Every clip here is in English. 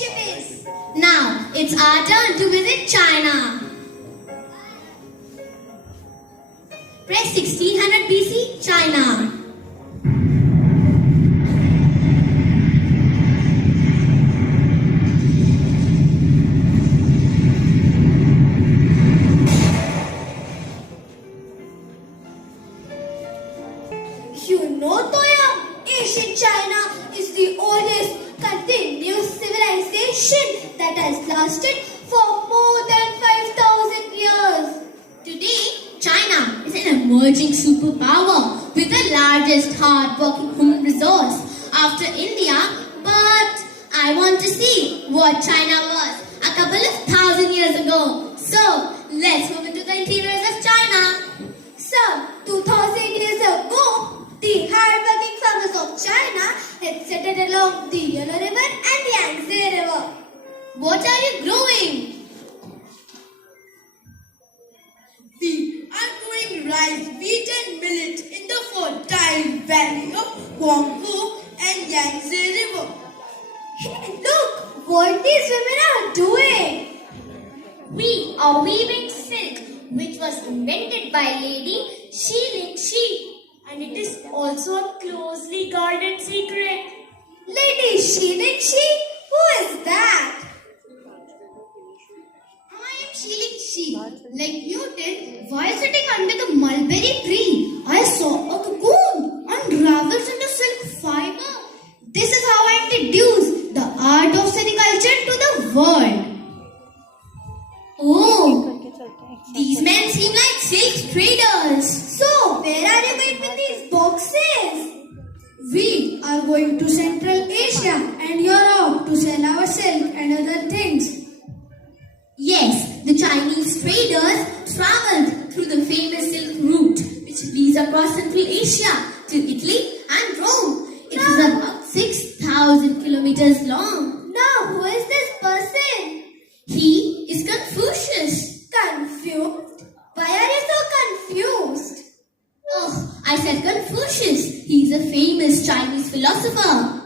spaceship is. Now, it's our turn to visit China. Press 1600 BC, China. You know, Toya, ancient China is the oldest continuous civilization that has lasted for more than 5,000 years. Today, China is an emerging superpower with the largest hard-working human resource after India. But I want to see what China was a couple of thousand years ago. So, let's move into the interiors of China. Some 2,000 years ago, the hard-working farmers of China had settled along the Yellow River and the Yangtze River. What are you growing? We are growing rice, wheat and millet in the fertile valley of Huangpu and Yangtze River. Hey, look what these women are doing. We are weaving silk, which was invented by Lady Xi Lingxi. And it is also a closely guarded secret. Lady Xi Lingxi? Who is that? I am Xi Lingxi. Like Newton, while sitting under the mulberry tree, I saw a cocoon unravels into silk fiber. This is how I introduce the art of sericulture to the world. Oh, these men seem like silk traders. So, where are you going with these boxes? We are going to Central Asia and Europe to sell our silk and other things. Yes, the Chinese traders traveled through the famous Silk Route, which leads across Central Asia to Italy and Rome. It is about 6,000 kilometers long. Now, who is this person? He is Confucius. Confused? Why are you so confused? Oh, I said Confucius. He is a famous Chinese philosopher.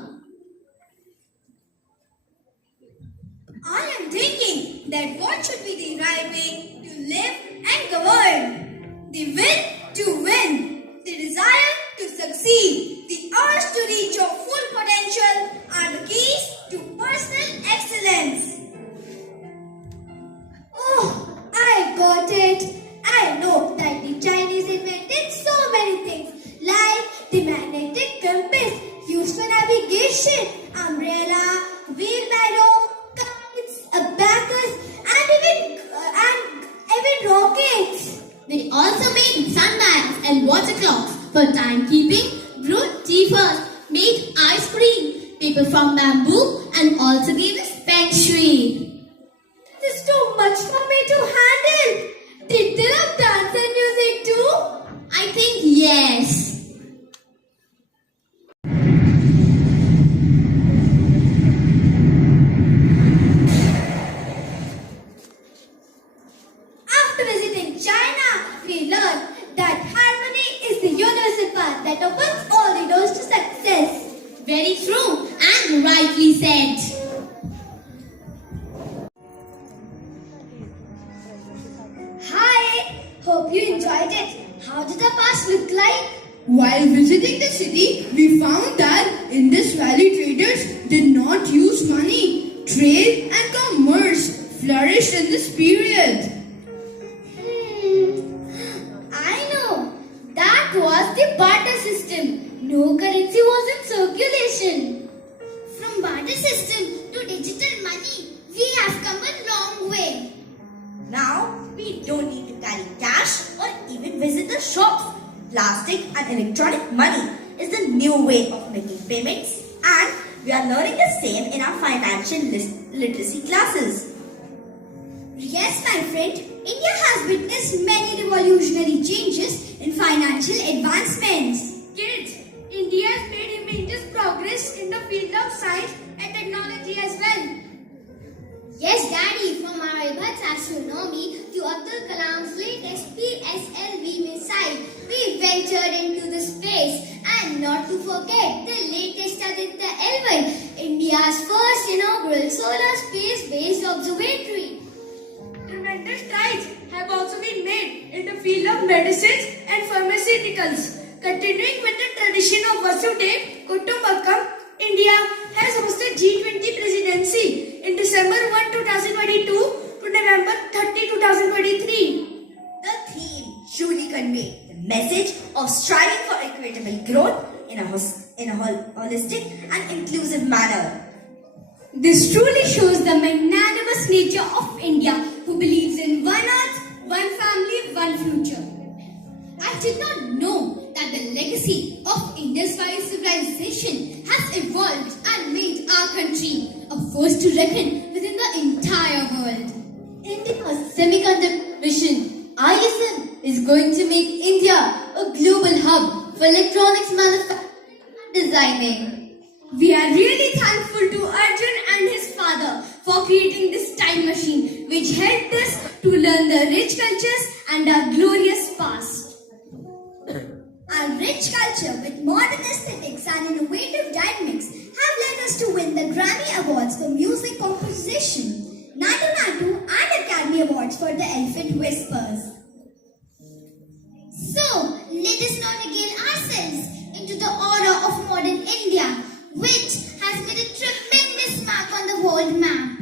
I am thinking that what should be the right way to live and govern? The will to win, the desire to succeed, the urge to reach your full potential are the keys to personal excellence. Oh, I got it. I know that the Chinese invented so many things like the magnetic compass used for navigation, umbrella, wheelbarrow, kites, abacus, and even rockets. They also made sundials and water clocks for timekeeping, brewed tea first, made ice cream, paper from bamboo, and also gave us feng shui. This is too much for me to handle. Did they have dance and music too? I think yes. After visiting China, we learned that harmony is the universal path that opens all the doors to success. Very true and rightly said. Hi, hope you enjoyed it. How did the past look like? While visiting the city, we found that Indus Valley traders did not use money. Trade and commerce flourished in this period. I know. That was the barter system. No currency was in circulation. From barter system to digital money, we have come a long way. Now, we don't need to carry cash or even visit the shops. Plastic and electronic money is the new way of making payments, and we are learning the same in our financial literacy classes. Yes, my friend. India has witnessed many revolutionary changes in financial advancements. Kids, India has made immense progress in the field of science and technology as well. Yes, Daddy, from Aryabhat's astronomy to Abdul Kalam's latest PSLV missile, we ventured into the space. And not to forget the latest Aditya L1, India India's first inaugural solar space-based observatory. Tremendous strides have also been made in the field of medicines and pharmaceuticals. Continuing with the tradition of Vasudhaiva Kutumbakam, India has hosted G20 presidency in December 1, 2022 to November 30, 2023. The theme truly conveyed the message of striving for equitable growth in a holistic and inclusive manner. This truly shows the magnanimous nature of India, who believes in one earth, one family, one future. I did not know that the legacy of Indus Valley civilization has evolved and made our country a force to reckon within the entire world. India's semiconductor mission, ISM, is going to make India a global hub for electronics manufacturing and designing. We are really thankful to Arjun and his father for creating this time machine, which helped us to learn the rich cultures and our glorious past. Our rich culture with modern aesthetics and innovative dynamics have led us to win the Grammy Awards for music composition, Nadu Nadu and Academy Awards for The Elephant Whispers. So, let us now regale ourselves into the aura of modern India, which has made a tremendous mark on the world map.